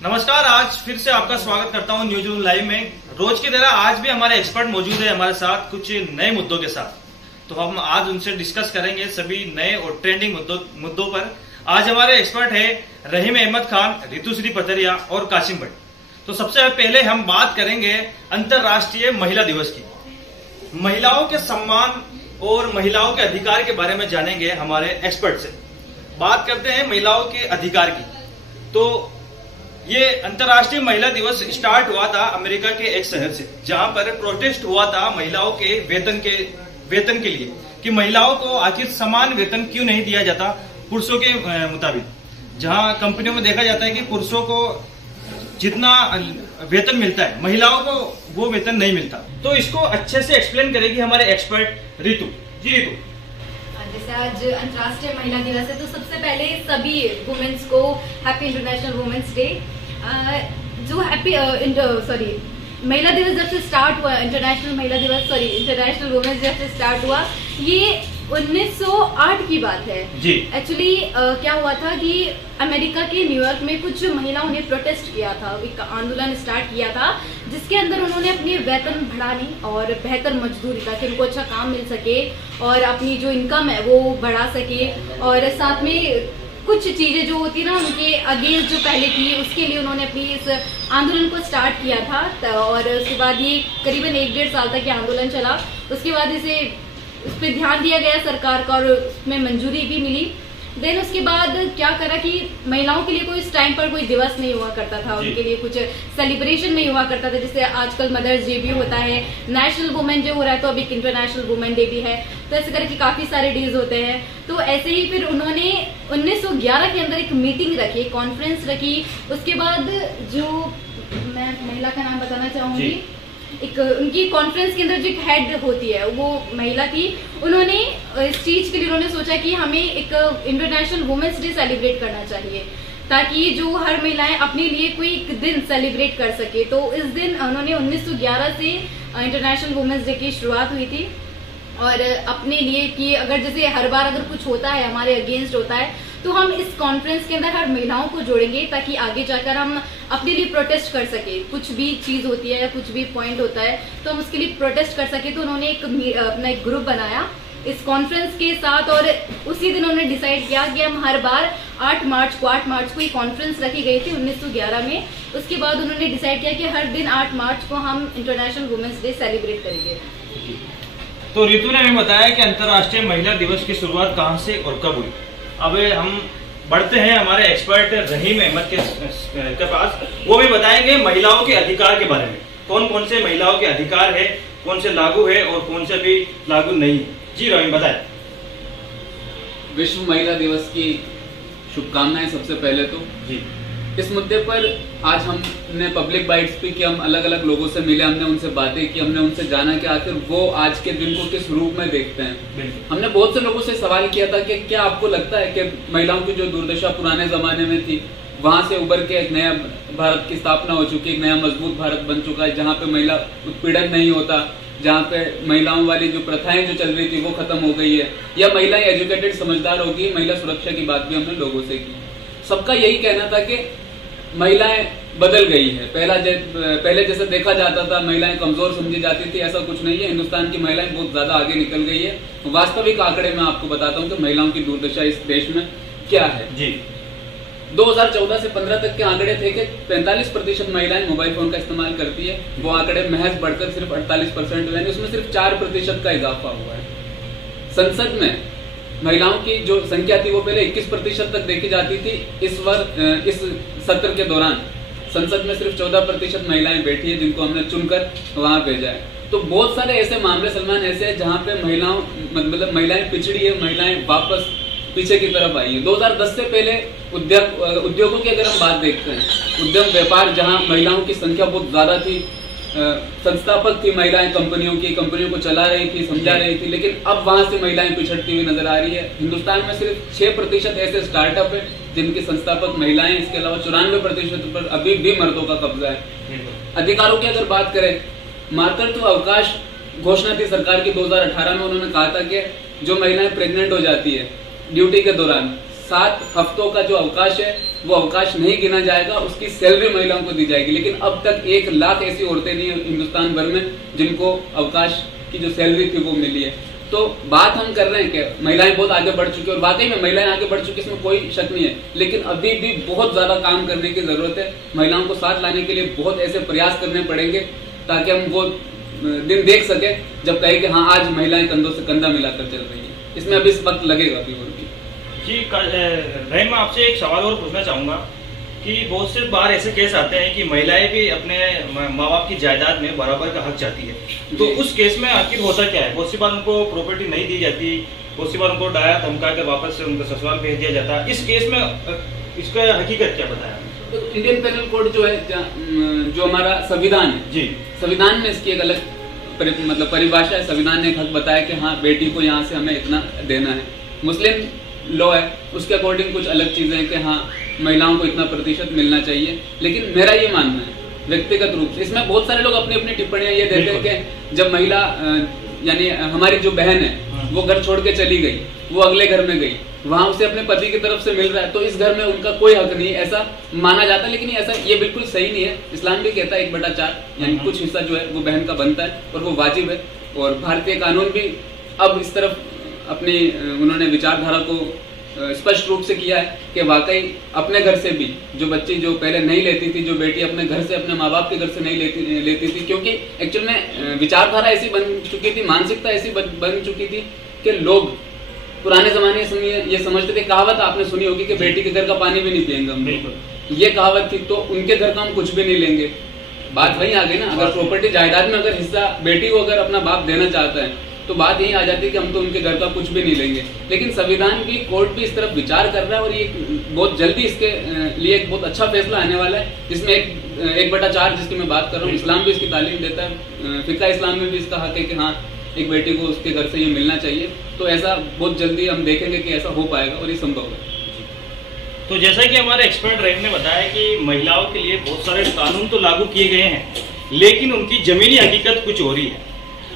नमस्कार, आज फिर से आपका स्वागत करता हूं न्यूज रूम लाइव में। रोज की तरह आज भी हमारे एक्सपर्ट मौजूद है हमारे साथ कुछ नए मुद्दों के साथ। तो हम आज उनसे डिस्कस करेंगे सभी नए और ट्रेंडिंग मुद्दों पर। आज हमारे एक्सपर्ट है रहीम अहमद खान, ऋतुश्री पथरिया और कासिम भट्ट। तो सबसे पहले हम बात करेंगे अंतर्राष्ट्रीय महिला दिवस की। महिलाओं के सम्मान और महिलाओं के अधिकार के बारे में जानेंगे हमारे एक्सपर्ट से। बात करते हैं महिलाओं के अधिकार की। तो ये अंतर्राष्ट्रीय महिला दिवस स्टार्ट हुआ था अमेरिका के एक शहर से, जहां पर प्रोटेस्ट हुआ था महिलाओं के वेतन के लिए कि महिलाओं को आखिर समान वेतन क्यों नहीं दिया जाता पुरुषों के मुताबिक। जहां कंपनियों में देखा जाता है कि पुरुषों को जितना वेतन मिलता है महिलाओं को वो वेतन नहीं मिलता। तो इसको अच्छे से एक्सप्लेन करेगी हमारे एक्सपर्ट ऋतु जी। ऋतु, जैसे आज अंतर्राष्ट्रीय महिला दिवस है तो सबसे पहले सभी वुमेन्स को हैप्पी इंटरनेशनल वुमेन्स डे। जो महिला दिवस जब से स्टार्ट हुआ, इंटरनेशनल वुमेन्स डे से स्टार्ट हुआ, ये 1908 की बात है जी। एक्चुअली क्या हुआ था कि अमेरिका के न्यूयॉर्क में कुछ महिलाओं ने प्रोटेस्ट किया था, एक आंदोलन स्टार्ट किया था, जिसके अंदर उन्होंने अपने वेतन बढ़ाने और बेहतर मजदूरी ताकि उनको अच्छा काम मिल सके और अपनी जो इनकम है वो बढ़ा सके, और साथ में कुछ चीजें जो होती ना उनके अगेंस्ट जो पहले थी उसके लिए उन्होंने अपनी इस आंदोलन को स्टार्ट किया था। और उसके बाद ये करीबन 1-1.5 साल तक ये आंदोलन चला। उसके बाद इसे उस पर ध्यान दिया गया सरकार का और उसमें मंजूरी भी मिली। देन उसके बाद क्या करा कि महिलाओं के लिए कोई इस टाइम पर कोई दिवस नहीं हुआ करता था, उनके लिए कुछ सेलिब्रेशन नहीं हुआ करता था। जैसे आजकल मदर्स डे भी होता है, नेशनल वुमेन डे हो रहा है, तो अभी इंटरनेशनल वुमेन डे भी है। तो ऐसे करके काफी सारे डेज होते हैं। तो ऐसे ही फिर उन्होंने 1911 के अंदर एक मीटिंग रखी, कॉन्फ्रेंस रखी। उसके बाद जो मैं महिला का नाम बताना चाहूंगी, एक उनकी कॉन्फ्रेंस के अंदर जो एक हेड होती है वो महिला थी। उन्होंने इस चीज के लिए उन्होंने सोचा कि हमें एक इंटरनेशनल वुमेन्स डे सेलिब्रेट करना चाहिए ताकि जो हर महिलाएं अपने लिए कोई एक दिन सेलिब्रेट कर सके। तो इस दिन उन्होंने 1911 से इंटरनेशनल वुमेन्स डे की शुरुआत हुई थी। और अपने लिए कि अगर जैसे हर बार अगर कुछ होता है हमारे अगेंस्ट होता है तो हम इस कॉन्फ्रेंस के अंदर हर महिलाओं को जोड़ेंगे ताकि आगे जाकर हम अपने लिए प्रोटेस्ट कर सके। कुछ भी चीज होती है या कुछ भी पॉइंट होता है तो हम उसके लिए प्रोटेस्ट कर सके। तो उन्होंने अपना एक ग्रुप बनाया इस कॉन्फ्रेंस के साथ, और उसी दिन उन्होंने डिसाइड किया कि हम हर बार 8 मार्च को ये कॉन्फ्रेंस रखी गई थी 1911 में। उसके बाद उन्होंने डिसाइड किया कि हर दिन 8 मार्च को हम इंटरनेशनल वुमेन्स डे सेलिब्रेट करेंगे। तो ऋतु ने हमें बताया कि अंतर्राष्ट्रीय महिला दिवस की शुरुआत कहां से और कब हुई। अब हम बढ़ते हैं हमारे एक्सपर्ट रहीम अहमद के पास। वो भी बताएंगे महिलाओं के अधिकार के बारे में, कौन कौन से महिलाओं के अधिकार है, कौन से लागू है और कौन से भी लागू नहीं है। जी रहीम, बताएं। विश्व महिला दिवस की शुभकामनाएं सबसे पहले तो जी। इस मुद्दे पर आज हमने पब्लिक बाइट्स भी कि हम अलग अलग लोगों से मिले, हमने उनसे बातें की, हमने उनसे जाना कि आखिर वो आज के दिन को किस रूप में देखते हैं। हमने बहुत से लोगों से सवाल किया था कि क्या आपको लगता है कि महिलाओं की जो दुर्दशा पुराने जमाने में थी वहां से उबर के एक नया भारत की स्थापना हो चुकी है, एक नया मजबूत भारत बन चुका है जहाँ पे महिला उत्पीड़न नहीं होता, जहाँ पे महिलाओं वाली जो प्रथाएं जो चल रही थी वो खत्म हो गई है, या महिलाएं एजुकेटेड समझदार होगी। महिला सुरक्षा की बात भी हमने लोगों से की। सबका यही कहना था कि महिलाएं बदल गई है। पहले जैसे देखा जाता था महिलाएं कमजोर समझी जाती थी, ऐसा कुछ नहीं है। हिंदुस्तान की महिलाएं बहुत ज्यादा आगे निकल गई है। वास्तविक आंकड़े में आपको बताता हूं कि महिलाओं की दुर्दशा इस देश में क्या है जी। 2014 से 15 तक के आंकड़े थे कि 45% महिलाएं मोबाइल फोन का इस्तेमाल करती है। वो आंकड़े महज बढ़कर सिर्फ 48% हुए, उसमें सिर्फ 4% का इजाफा हुआ है। संसद में महिलाओं की जो संख्या थी वो पहले 21% तक देखी जाती थी। इस सत्र के दौरान संसद में सिर्फ 14% महिलाएं बैठी है जिनको हमने चुनकर वहां भेजा है। तो बहुत सारे ऐसे मामले सलमान ऐसे हैं जहां पे महिलाएं पिछड़ी है, महिलाएं वापस पीछे की तरफ आई है। 2010 से पहले उद्योगों की अगर हम बात देखते हैं, उद्यम व्यापार जहां महिलाओं की संख्या बहुत ज्यादा थी, संस्थापक थी महिलाएं कंपनियों को चला रही थी, समझा रही थी, लेकिन अब वहां से महिलाएं पिछड़ती हुई नजर आ रही है। हिंदुस्तान में सिर्फ 6% ऐसे स्टार्टअप है जिनकी संस्थापक महिलाएं, इसके अलावा 94% पर अभी भी मर्दों का कब्जा है। अधिकारों की अगर बात करें, मातृत्व अवकाश घोषणा थी सरकार की 2018 में। उन्होंने कहा था कि जो महिलाएं प्रेग्नेंट हो जाती है ड्यूटी के दौरान 7 हफ्तों का जो अवकाश है वो अवकाश नहीं गिना जाएगा, उसकी सैलरी महिलाओं को दी जाएगी। लेकिन अब तक 1 लाख ऐसी औरतें नहीं है हिंदुस्तान भर में जिनको अवकाश की जो सैलरी थी वो मिली है। तो बात हम कर रहे हैं कि महिलाएं बहुत आगे बढ़ चुकी है, और वाकई में महिलाएं आगे बढ़ चुकी, इसमें कोई शक नहीं है, लेकिन अभी भी बहुत ज्यादा काम करने की जरूरत है। महिलाओं को साथ लाने के लिए बहुत ऐसे प्रयास करने पड़ेंगे ताकि हम वो दिन देख सके जब कहे कि हाँ आज महिलाएं कंधों से कंधा मिलाकर चल रही है। इसमें अभी इस वक्त लगेगा अभी और भी। जी रहीम, मैं आपसे एक सवाल और पूछना चाहूंगा कि बहुत से बार ऐसे केस आते हैं कि महिलाएं भी अपने माँ बाप की जायदाद में बराबर का हक चाहती है, तो उस केस में आखिर होता क्या है? बहुत सी बार उनको प्रॉपर्टी नहीं दी जाती, बहुत सी बार उनको डाया धमका कर वापस से उनको ससुराल भेज दिया जाता है। इस केस में इसका हकीकत क्या बताया? तो इंडियन पेनल कोड जो है, जो हमारा संविधान है जी, संविधान में इसकी एक अलग मतलब परिभाषा है। संविधान ने एक हक बताया कि हाँ बेटी को यहाँ से हमें इतना देना है। मुस्लिम लॉ है, उसके अकॉर्डिंग कुछ अलग चीजें हैं कि हाँ महिलाओं को इतना प्रतिशत मिलना चाहिए। लेकिन मेरा ये मानना है व्यक्तिगत रूप से, इसमें बहुत सारे लोग अपनी अपनी टिप्पणियां ये देते हैं कि जब महिला यानी हमारी जो बहन है वो घर छोड़ के चली गई, वो अगले घर में गई, वहां उसे अपने पति की तरफ से मिल रहा है, तो इस घर में उनका कोई हक नहीं, ऐसा माना जाता है। लेकिन ऐसा ये बिल्कुल सही नहीं है। इस्लाम भी कहता है 1/4 यानी कुछ हिस्सा जो है वो बहन का बनता है और वो वाजिब है। और भारतीय कानून भी अब इस तरफ अपनी उन्होंने विचारधारा को स्पष्ट रूप से किया है कि वाकई अपने घर से भी जो बच्ची जो पहले नहीं लेती थी, जो बेटी अपने घर से अपने माँ बाप के घर से नहीं लेती थी, क्योंकि एक्चुअल में विचारधारा ऐसी बन चुकी थी, मानसिकता ऐसी बन चुकी थी कि लोग पुराने जमाने में ये समझते थे, कहावत आपने सुनी होगी कि बेटी के घर का पानी भी नहीं पियेंगे हम, ये कहावत थी, तो उनके घर का हम कुछ भी नहीं लेंगे। बात वही आ गई ना, अगर प्रॉपर्टी जायदाद में अगर हिस्सा बेटी को अगर अपना बाप देना चाहता है तो बात यही आ जाती है कि हम तो उनके घर का कुछ भी नहीं लेंगे। लेकिन संविधान भी, कोर्ट भी इस तरफ विचार कर रहा है और ये बहुत जल्दी इसके लिए एक बहुत अच्छा फैसला आने वाला है, जिसमें 1/4 जिसकी मैं बात कर रहा हूँ, इस्लाम भी इसकी तालीम देता है, फिक़्ह इस्लाम में भी इसका हक है कि हाँ एक बेटी को उसके घर से ये मिलना चाहिए। तो ऐसा बहुत जल्दी हम देखेंगे कि ऐसा हो पाएगा और ये संभव है। तो जैसा कि हमारे एक्सपर्ट रहीम ने बताया कि महिलाओं के लिए बहुत सारे कानून तो लागू किए गए हैं, लेकिन उनकी जमीनी हकीकत कुछ और ही है।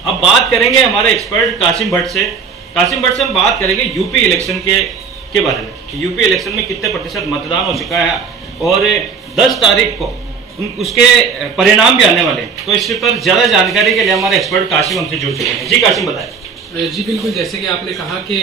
अब बात करेंगे हमारे एक्सपर्ट कासिम भट्ट से। कासिम भट्ट से हम बात करेंगे यूपी इलेक्शन के बारे में, यूपी इलेक्शन में कितने प्रतिशत मतदान हो चुका है और 10 तारीख को उसके परिणाम भी आने वाले हैं। तो इस पर ज्यादा जानकारी के लिए हमारे एक्सपर्ट कासिम हमसे जुड़ चुके हैं। जी कासिम बताएं। जी बिल्कुल, जैसे कि आपने कहा कि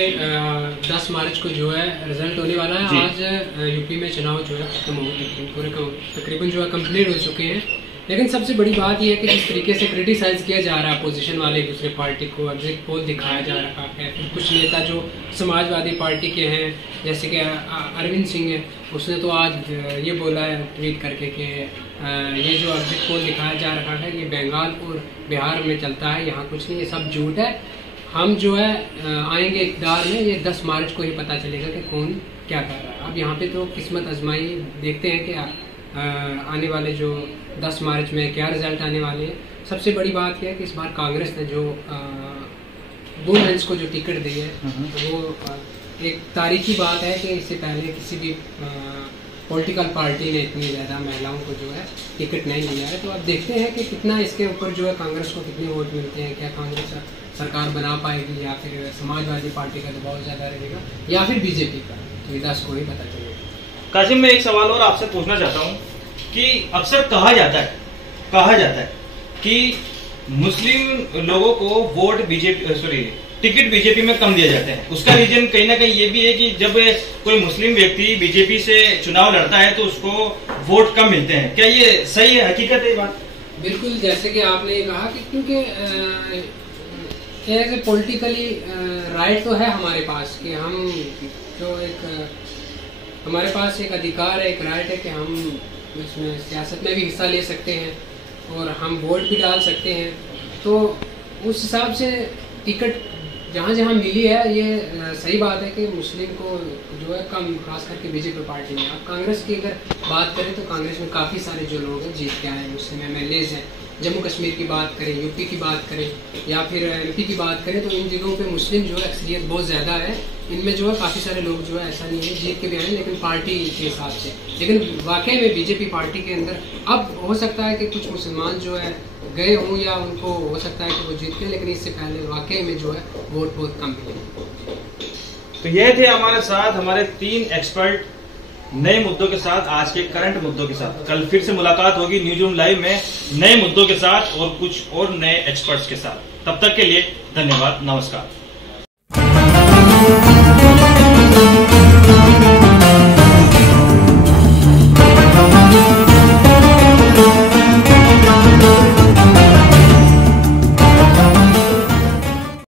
10 मार्च को जो है रिजल्ट होने वाला है। आज यूपी में चुनाव जो है खत्म हो गए, पूरे तकरीबन जो है कंप्लीट हो चुके हैं। लेकिन सबसे बड़ी बात यह है कि जिस तरीके से क्रिटिसाइज किया जा रहा है अपोजिशन वाले एक दूसरे पार्टी को, एग्जिट पोल दिखाया जा रहा है, फिर कुछ नेता जो समाजवादी पार्टी के हैं जैसे कि अरविंद सिंह है, उसने तो आज ये बोला है ट्वीट करके कि ये जो एग्जिट पोल दिखाया जा रहा है ये बंगाल और बिहार में चलता है, यहाँ कुछ नहीं, ये सब झूठ है। हम जो है आएंगे इक़्तिदार में, ये 10 मार्च को ही पता चलेगा कि कौन क्या कर रहा है। अब यहाँ पे तो किस्मत आजमाई, देखते हैं कि आने वाले जो 10 मार्च में क्या रिजल्ट आने वाले हैं। सबसे बड़ी बात यह है कि इस बार कांग्रेस ने जो वुमेन्स को जो टिकट दी है वो एक तारीखी बात है कि इससे पहले किसी भी पॉलिटिकल पार्टी ने इतनी ज़्यादा महिलाओं को जो है टिकट नहीं दिया है। तो अब देखते हैं कि कितना इसके ऊपर जो है कांग्रेस को कितने वोट मिलते हैं, क्या कांग्रेस सरकार बना पाएगी या फिर समाजवादी पार्टी का दबाव ज़्यादा रहेगा या फिर बीजेपी का, तो 10 को ही पता चलेगा। कासिम, मैं एक सवाल और आपसे पूछना चाहता हूँ कि अक्सर कहा जाता है कि मुस्लिम लोगों को वोट टिकट बीजेपी में कम दिए जाते हैं। उसका रीजन कहीं ना कहीं ये भी है कि जब कोई मुस्लिम व्यक्ति बीजेपी से चुनाव लड़ता है तो उसको वोट कम मिलते हैं। क्या ये सही है, हकीकत है ये बात? बिल्कुल, जैसे कि आपने कहा कि क्योंकि पॉलिटिकली राइट तो है हमारे पास कि हम जो हमारे पास एक अधिकार है, एक राइट है कि हम इसमें सियासत में भी हिस्सा ले सकते हैं और हम वोट भी डाल सकते हैं। तो उस हिसाब से टिकट जहाँ जहाँ मिली है ये सही बात है कि मुस्लिम को जो है कम, खास करके बीजेपी पार्टी में। अब कांग्रेस की अगर बात करें तो कांग्रेस में काफ़ी सारे जो लोग हैं जीत के आए हैं, मुस्लिम MLAs हैं। जम्मू कश्मीर की बात करें, यूपी की बात करें या फिर MP की बात करें तो इन जगहों पे मुस्लिम जो है अक्सरियत बहुत ज़्यादा है। इनमें जो है काफ़ी सारे लोग जो है ऐसा नहीं है जीत के भी आए, लेकिन पार्टी के हिसाब से। लेकिन वाकई में बीजेपी पार्टी के अंदर अब हो सकता है कि कुछ मुसलमान जो है गए हों या उनको हो सकता है कि वो जीत गए, लेकिन इससे पहले वाकई में जो है वोट बहुत कम मिले। तो ये थे हमारे साथ हमारे 3 एक्सपर्ट नए मुद्दों के साथ, आज के करंट मुद्दों के साथ। कल फिर से मुलाकात होगी न्यूज रूम लाइव में नए मुद्दों के साथ और कुछ और नए एक्सपर्ट्स के साथ। तब तक के लिए धन्यवाद, नमस्कार।